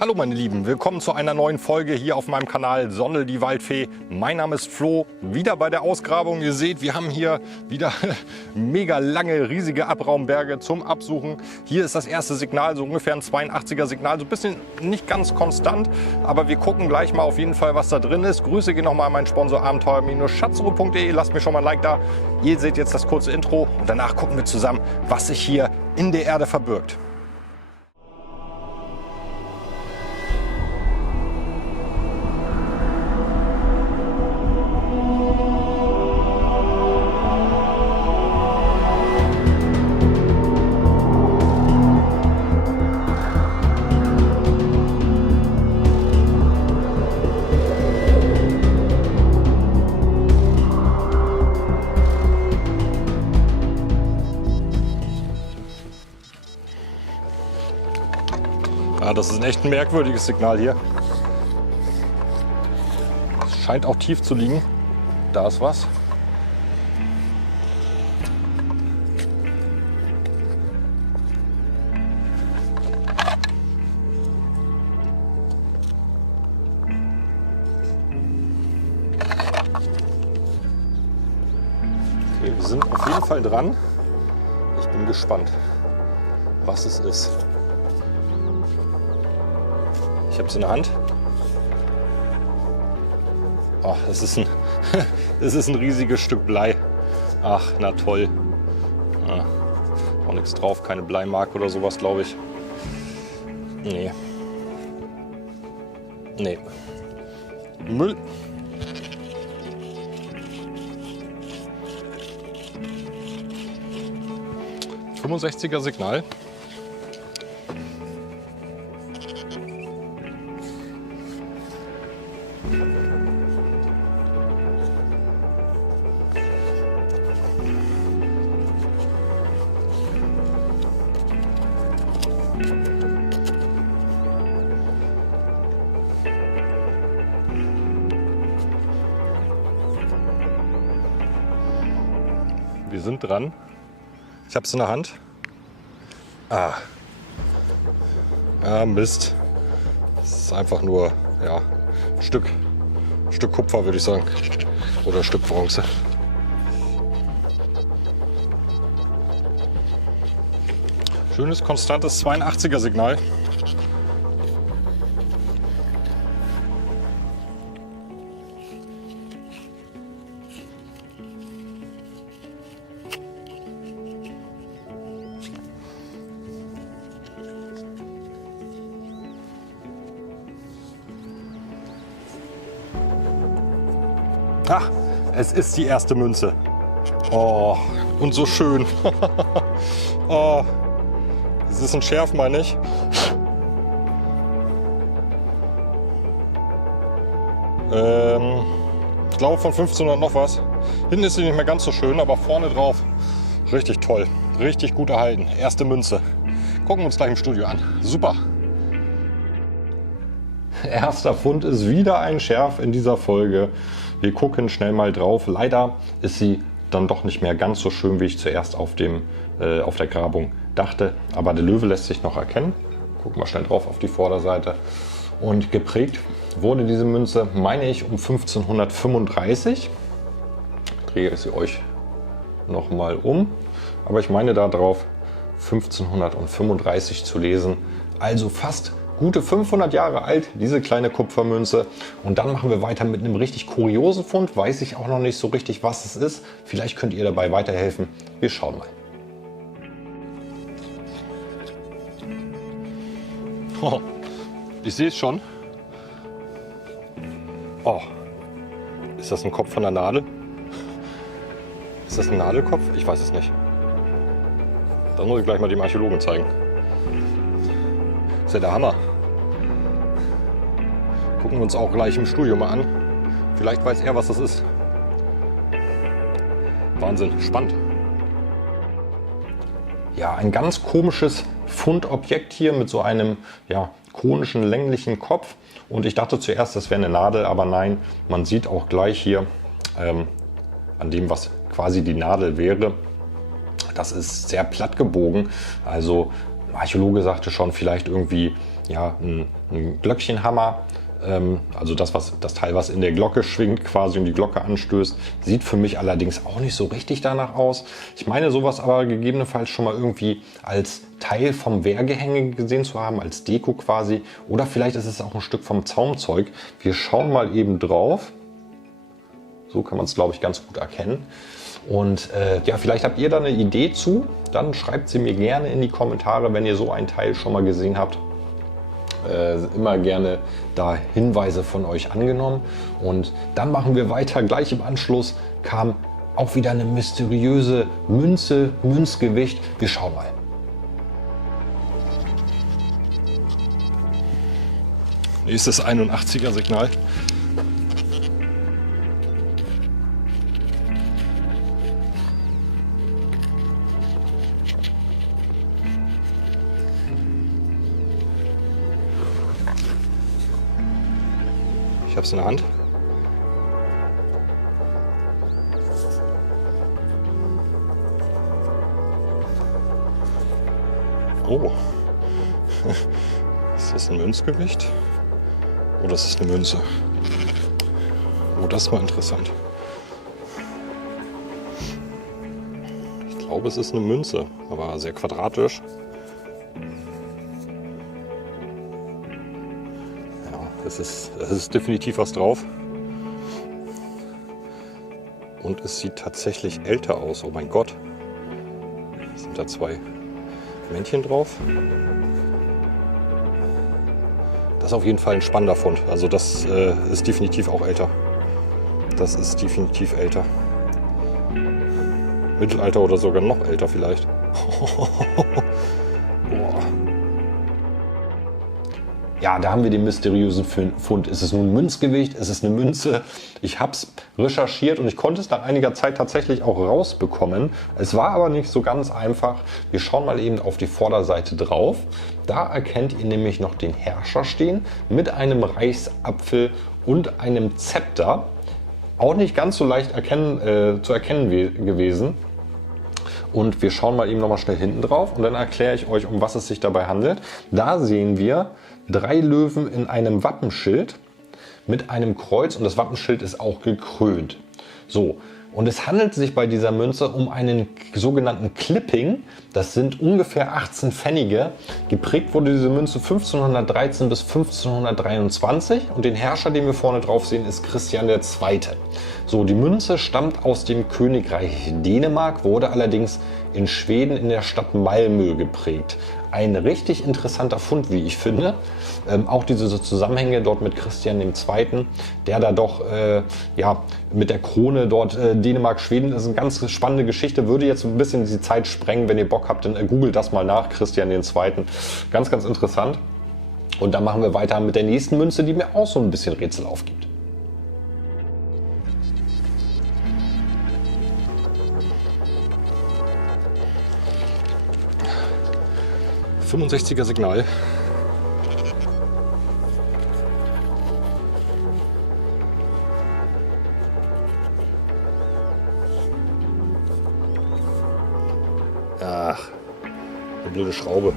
Hallo meine Lieben, willkommen zu einer neuen Folge hier auf meinem Kanal Sonne die Waldfee. Mein Name ist Flo, wieder bei der Ausgrabung. Ihr seht, wir haben hier wieder mega lange, riesige Abraumberge zum Absuchen. Hier ist das erste Signal, so ungefähr ein 82er Signal, so ein bisschen nicht ganz konstant, aber wir gucken gleich mal auf jeden Fall, was da drin ist. Grüße gehen nochmal an meinen Sponsor abenteuer-schatzsuche.de. Lasst mir schon mal ein Like da. Ihr seht jetzt das kurze Intro und danach gucken wir zusammen, was sich hier in der Erde verbirgt. Ja, das ist echt ein merkwürdiges Signal hier. Es scheint auch tief zu liegen. Da ist was. Okay, wir sind auf jeden Fall dran. Ich bin gespannt, was es ist. Ich habe es in der Hand. Oh, das ist ein riesiges Stück Blei. Ach, na toll. Ja, auch nichts drauf, keine Bleimarke oder sowas, glaube ich. Nee. Nee. Müll. ...65er Signal. Wir sind dran. Ich habe es in der Hand. Ah, Mist. Das ist einfach nur ja, ein Stück Kupfer, würde ich sagen. Oder ein Stück Bronze. Schönes, konstantes 82er Signal. Ach, es ist die erste Münze. Oh, und so schön. Oh, es ist ein Schärf, meine ich. Ich glaube von 1500 noch was. Hinten ist sie nicht mehr ganz so schön, aber vorne drauf richtig toll. Richtig gut erhalten. Erste Münze. Gucken wir uns gleich im Studio an. Super. Erster Fund ist wieder ein Schärf in dieser Folge. Wir gucken schnell mal drauf. Leider ist sie dann doch nicht mehr ganz so schön, wie ich zuerst auf der Grabung dachte. Aber der Löwe lässt sich noch erkennen. Gucken wir schnell drauf auf die Vorderseite. Und geprägt wurde diese Münze, meine ich, um 1535. Ich drehe sie euch noch mal um. Aber ich meine da drauf 1535 zu lesen. Also fast gute 500 Jahre alt, diese kleine Kupfermünze. Und dann machen wir weiter mit einem richtig kuriosen Fund. Weiß ich auch noch nicht so richtig, was es ist. Vielleicht könnt ihr dabei weiterhelfen. Wir schauen mal. Oh, ich sehe es schon. Oh, ist das ein Kopf von der Nadel? Ist das ein Nadelkopf? Ich weiß es nicht. Das muss ich gleich mal dem Archäologen zeigen. Das ist ja der Hammer. Gucken wir uns auch gleich im Studio mal an. Vielleicht weiß er, was das ist. Wahnsinn, spannend. Ja, ein ganz komisches Fundobjekt hier mit so einem konischen, länglichen Kopf. Und ich dachte zuerst, das wäre eine Nadel, aber nein, man sieht auch gleich hier an dem, was quasi die Nadel wäre, das ist sehr platt gebogen. Also ein Archäologe sagte schon, vielleicht irgendwie ja, ein Glöckchenhammer. Also das Teil, was in der Glocke schwingt quasi und die Glocke anstößt. Sieht für mich allerdings auch nicht so richtig danach aus. Ich meine sowas aber gegebenenfalls schon mal irgendwie als Teil vom Wehrgehänge gesehen zu haben, als Deko quasi. Oder vielleicht ist es auch ein Stück vom Zaumzeug. Wir schauen mal eben drauf. So kann man es, glaube ich, ganz gut erkennen. Und ja, vielleicht habt ihr da eine Idee zu. Dann schreibt sie mir gerne in die Kommentare, wenn ihr so ein Teil schon mal gesehen habt. Immer gerne da Hinweise von euch angenommen. Und dann machen wir weiter. Gleich im Anschluss kam auch wieder eine mysteriöse Münze, Münzgewicht. Wir schauen mal. Nächstes 81er Signal. Ich habe es in der Hand. Oh, ist das ein Münzgewicht? Oh, das ist eine Münze. Oh, das war interessant. Ich glaube, es ist eine Münze, aber sehr quadratisch. Es ist definitiv was drauf. Und es sieht tatsächlich älter aus. Oh mein Gott. Sind da zwei Männchen drauf? Das ist auf jeden Fall ein spannender Fund. Also das ist definitiv auch älter. Das ist definitiv älter. Mittelalter oder sogar noch älter vielleicht. Boah. Ja, da haben wir den mysteriösen Fund. Ist es nun ein Münzgewicht? Ist es eine Münze? Ich habe es recherchiert und ich konnte es nach einiger Zeit tatsächlich auch rausbekommen. Es war aber nicht so ganz einfach. Wir schauen mal eben auf die Vorderseite drauf. Da erkennt ihr nämlich noch den Herrscher stehen mit einem Reichsapfel und einem Zepter. Auch nicht ganz so leicht zu erkennen gewesen. Und wir schauen mal eben noch mal schnell hinten drauf und dann erkläre ich euch, um was es sich dabei handelt. Da sehen wir 3 Löwen in einem Wappenschild mit einem Kreuz und das Wappenschild ist auch gekrönt. So, und es handelt sich bei dieser Münze um einen sogenannten Clipping. Das sind ungefähr 18 Pfennige. Geprägt wurde diese Münze 1513 bis 1523 und den Herrscher, den wir vorne drauf sehen, ist Christian II. So, die Münze stammt aus dem Königreich Dänemark, wurde allerdings in Schweden in der Stadt Malmö geprägt. Ein richtig interessanter Fund, wie ich finde. Auch diese Zusammenhänge dort mit Christian II., der da doch ja, mit der Krone dort Dänemark, Schweden, ist eine ganz spannende Geschichte. Würde jetzt ein bisschen die Zeit sprengen, wenn ihr Bock habt, dann googelt das mal nach, Christian II. Ganz, ganz interessant. Und dann machen wir weiter mit der nächsten Münze, die mir auch so ein bisschen Rätsel aufgibt. ...65er Signal. Ach, eine blöde Schraube.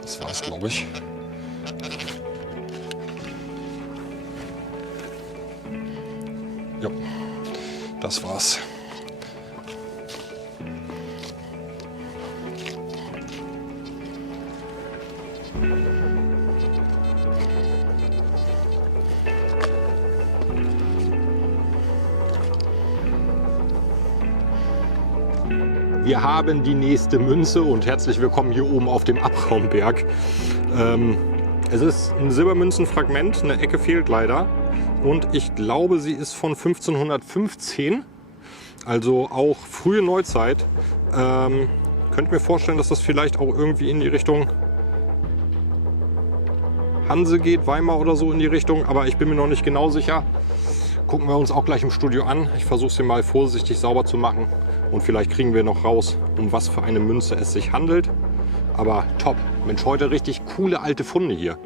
Das war's, glaube ich. Ja, das war's. Wir haben die nächste Münze und herzlich willkommen hier oben auf dem Abraumberg. Es ist ein Silbermünzenfragment, eine Ecke fehlt leider und ich glaube, sie ist von 1515, also auch frühe Neuzeit. Könnt mir vorstellen, dass das vielleicht auch irgendwie in die Richtung Hanse geht, Weimar oder so in die Richtung, aber ich bin mir noch nicht genau sicher. Gucken wir uns auch gleich im Studio an. Ich versuche sie mal vorsichtig sauber zu machen und vielleicht kriegen wir noch raus, um was für eine Münze es sich handelt. Aber top, Mensch, heute richtig coole alte Funde hier.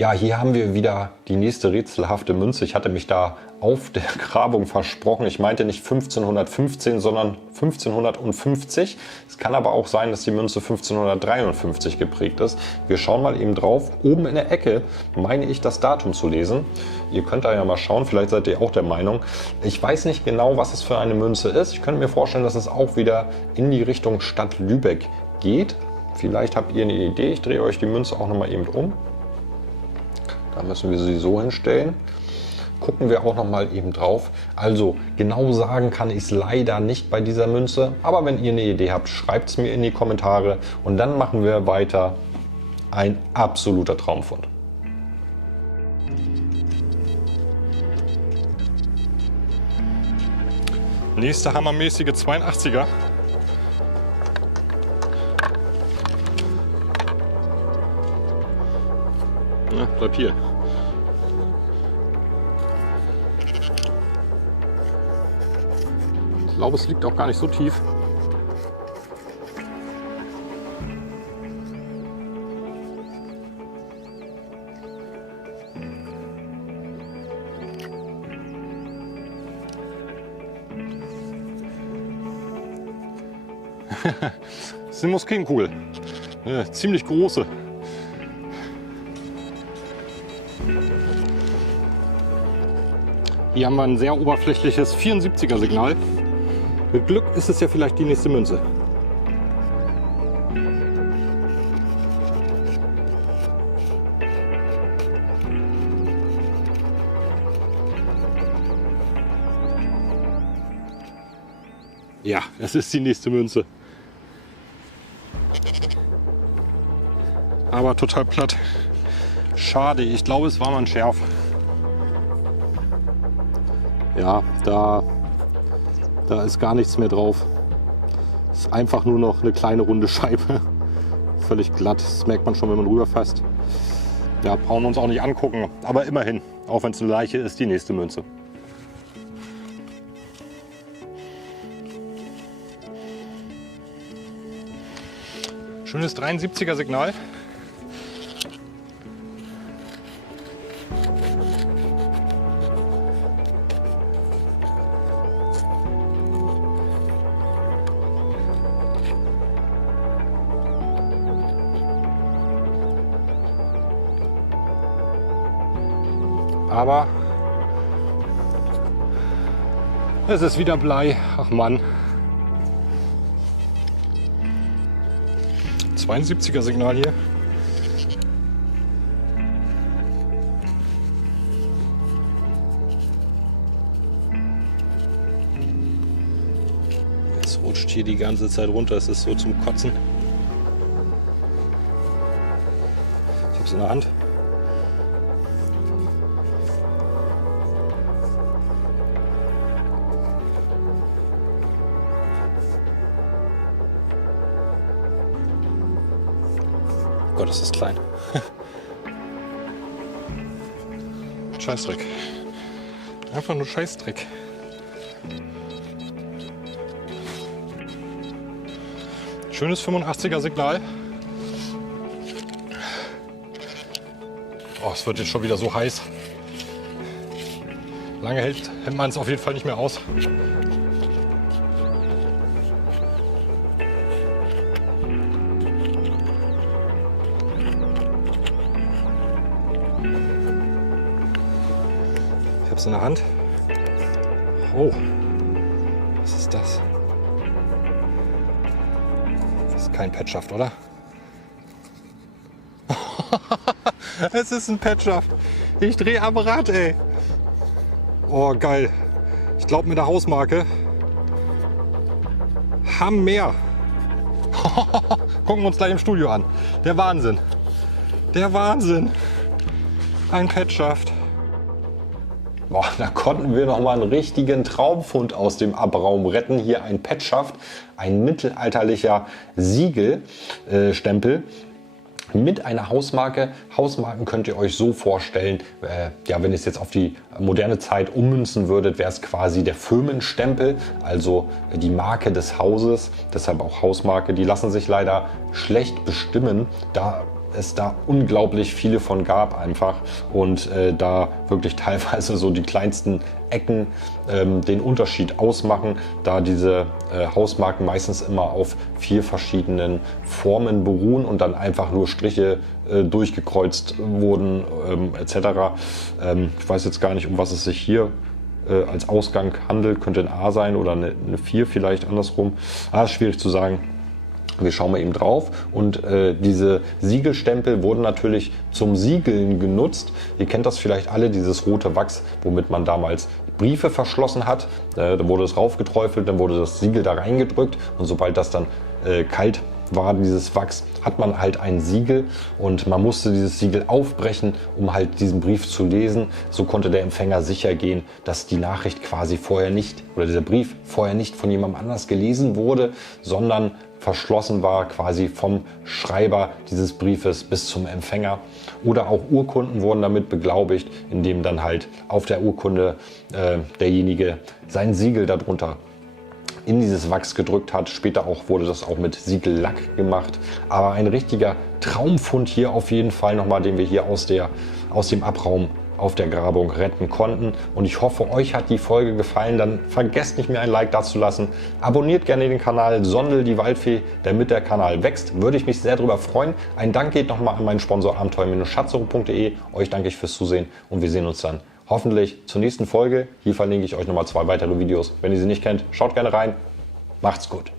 Ja, hier haben wir wieder die nächste rätselhafte Münze. Ich hatte mich da auf der Grabung versprochen. Ich meinte nicht 1515, sondern 1550. Es kann aber auch sein, dass die Münze 1553 geprägt ist. Wir schauen mal eben drauf. Oben in der Ecke meine ich das Datum zu lesen. Ihr könnt da ja mal schauen, vielleicht seid ihr auch der Meinung. Ich weiß nicht genau, was es für eine Münze ist. Ich könnte mir vorstellen, dass es auch wieder in die Richtung Stadt Lübeck geht. Vielleicht habt ihr eine Idee. Ich drehe euch die Münze auch noch mal eben um. Da müssen wir sie so hinstellen. Gucken wir auch noch mal eben drauf. Also genau sagen kann ich es leider nicht bei dieser Münze. Aber wenn ihr eine Idee habt, schreibt es mir in die Kommentare. Und dann machen wir weiter. Ein absoluter Traumfund. Nächste hammermäßige 82er. Ja, bleib hier. Ich glaube, es liegt auch gar nicht so tief. Das ist eine Musketenkugel. Eine ziemlich große. Hier haben wir ein sehr oberflächliches 74er Signal. Mit Glück ist es ja vielleicht die nächste Münze. Ja, es ist die nächste Münze. Aber total platt. Schade, ich glaube, es war mal ein Scherf. Ja, da ist gar nichts mehr drauf. Es ist einfach nur noch eine kleine runde Scheibe. Völlig glatt, das merkt man schon, wenn man rüberfasst. Ja, brauchen wir uns auch nicht angucken. Aber immerhin, auch wenn es eine Leiche ist, die nächste Münze. Schönes 73er Signal. Aber es ist wieder Blei. Ach Mann. 72er Signal hier. Es rutscht hier die ganze Zeit runter. Es ist so zum Kotzen. Ich habe es in der Hand. Gott, ist das klein. Scheißdreck. Einfach nur Scheißdreck. Schönes 85er Signal. Oh, es wird jetzt schon wieder so heiß. Lange hält man es auf jeden Fall nicht mehr aus. Ich habe es in der Hand. Oh, was ist das? Das ist kein Petschaft, oder? Es ist ein Petschaft. Ich drehe am Rad, ey. Oh, geil. Ich glaube mit der Hausmarke. Hammer. Gucken wir uns gleich im Studio an. Der Wahnsinn. Der Wahnsinn. Ein Petschaft. Boah, da konnten wir noch mal einen richtigen Traumfund aus dem Abraum retten. Hier ein Petschaft, ein mittelalterlicher Siegelstempel mit einer Hausmarke. Hausmarken könnt ihr euch so vorstellen, ja, wenn ihr es jetzt auf die moderne Zeit ummünzen würdet, wäre es quasi der Firmenstempel, also die Marke des Hauses, deshalb auch Hausmarke. Die lassen sich leider schlecht bestimmen, da es da unglaublich viele von gab einfach und da wirklich teilweise so die kleinsten Ecken den Unterschied ausmachen, da diese Hausmarken meistens immer auf 4 verschiedenen Formen beruhen und dann einfach nur Striche durchgekreuzt wurden etc. Ich weiß jetzt gar nicht, um was es sich hier als Ausgang handelt, könnte ein A sein oder eine 4 vielleicht andersrum. Ist schwierig zu sagen. Wir schauen mal eben drauf und diese Siegelstempel wurden natürlich zum Siegeln genutzt. Ihr kennt das vielleicht alle, dieses rote Wachs, womit man damals Briefe verschlossen hat. Da wurde es raufgeträufelt, dann wurde das Siegel da reingedrückt und sobald das dann kalt war, dieses Wachs, hat man halt ein Siegel und man musste dieses Siegel aufbrechen, um halt diesen Brief zu lesen. So konnte der Empfänger sicher gehen, dass die Nachricht quasi vorher nicht oder dieser Brief vorher nicht von jemandem anders gelesen wurde, sondern verschlossen war quasi vom Schreiber dieses Briefes bis zum Empfänger. Oder auch Urkunden wurden damit beglaubigt, indem dann halt auf der Urkunde derjenige sein Siegel darunter in dieses Wachs gedrückt hat. Später wurde das auch mit Siegellack gemacht. Aber ein richtiger Traumfund hier auf jeden Fall nochmal, den wir hier aus dem Abraum auf der Grabung retten konnten. Und ich hoffe, euch hat die Folge gefallen. Dann vergesst nicht, mir ein Like dazulassen. Abonniert gerne den Kanal Sondel die Waldfee, damit der Kanal wächst. Würde ich mich sehr darüber freuen. Ein Dank geht nochmal an meinen Sponsor abenteuer-schatzsuche.de. Euch danke ich fürs Zusehen und wir sehen uns dann hoffentlich zur nächsten Folge. Hier verlinke ich euch nochmal 2 weitere Videos. Wenn ihr sie nicht kennt, schaut gerne rein. Macht's gut.